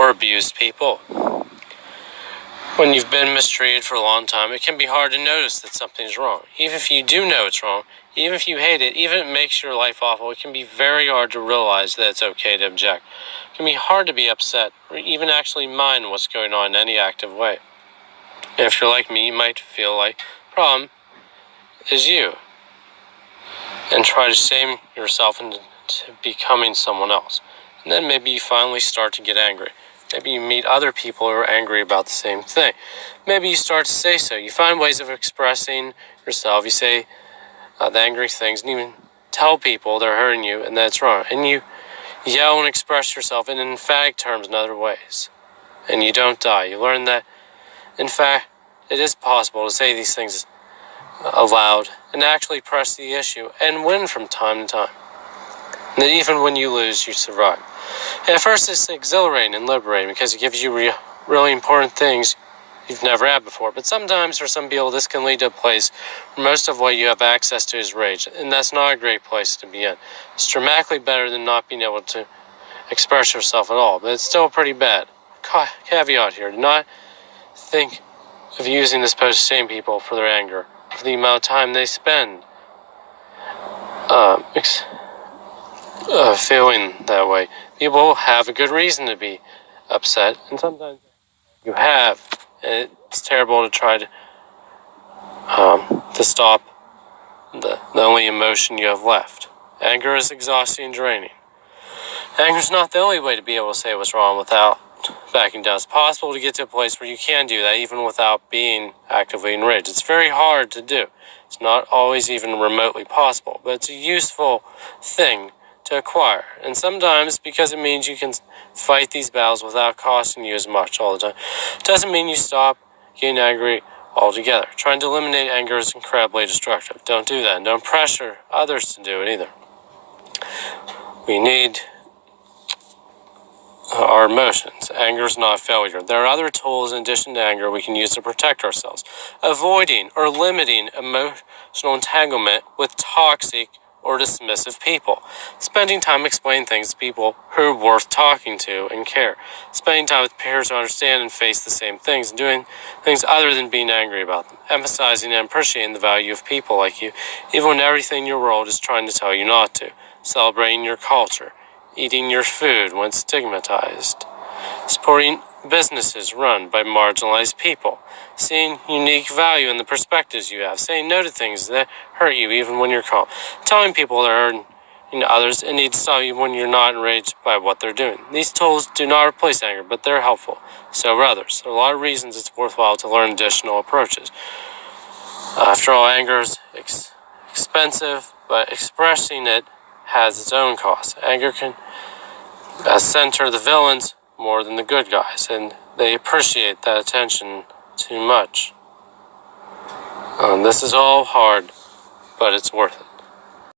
or abused people. When you've been mistreated for a long time, it can be hard to notice that something's wrong. Even if you do know it's wrong, even if you hate it, even if it makes your life awful, it can be very hard to realize that it's okay to object. It can be hard to be upset or even actually mind what's going on in any active way. And if you're like me, you might feel like the problem is you and try to shame yourself into becoming someone else. And then maybe you finally start to get angry. Maybe you meet other people who are angry about the same thing. Maybe you start to say so. You find ways of expressing yourself. You say the angry things and even tell people they're hurting you and that it's wrong. And you yell and express yourself in emphatic terms in other ways. And you don't die. You learn that, in fact, it is possible to say these things aloud and actually press the issue and win from time to time. And that even when you lose, you survive. And at first, it's exhilarating and liberating because it gives you really important things you've never had before. But sometimes, for some people, this can lead to a place where most of what you have access to is rage. And that's not a great place to be in. It's dramatically better than not being able to express yourself at all. But it's still pretty bad. Caveat here, do not think of using this post to shame people for their anger, for the amount of time they spend feeling that way. People have a good reason to be upset, and sometimes you have, and it's terrible to try to stop the only emotion you have left. Anger is exhausting and draining. Anger is not the only way to be able to say what's wrong without backing down. It's possible to get to a place where you can do that even without being actively enraged. It's very hard to do. It's not always even remotely possible, but it's a useful thing to acquire. And sometimes, because it means you can fight these battles without costing you as much all the time, it doesn't mean you stop getting angry altogether. Trying to eliminate anger is incredibly destructive. Don't do that, and don't pressure others to do it either. We need our emotions. Anger is not failure. There are other tools in addition to anger we can use to protect ourselves. Avoiding or limiting emotional entanglement with toxic or dismissive people. Spending time explaining things to people who are worth talking to and care. Spending time with peers who understand and face the same things, and doing things other than being angry about them. Emphasizing and appreciating the value of people like you, even when everything in your world is trying to tell you not to. Celebrating your culture. Eating your food when stigmatized. Supporting businesses run by marginalized people. Seeing unique value in the perspectives you have. Saying no to things that hurt you even when you're calm. Telling people that are hurting others and need to stop you when you're not enraged by what they're doing. These tools do not replace anger, but they're helpful. So are others. There are a lot of reasons it's worthwhile to learn additional approaches. After all, anger is expensive, but expressing it has its own costs. Anger can center the villains more than the good guys, and they appreciate that attention too much. This is all hard, but it's worth it.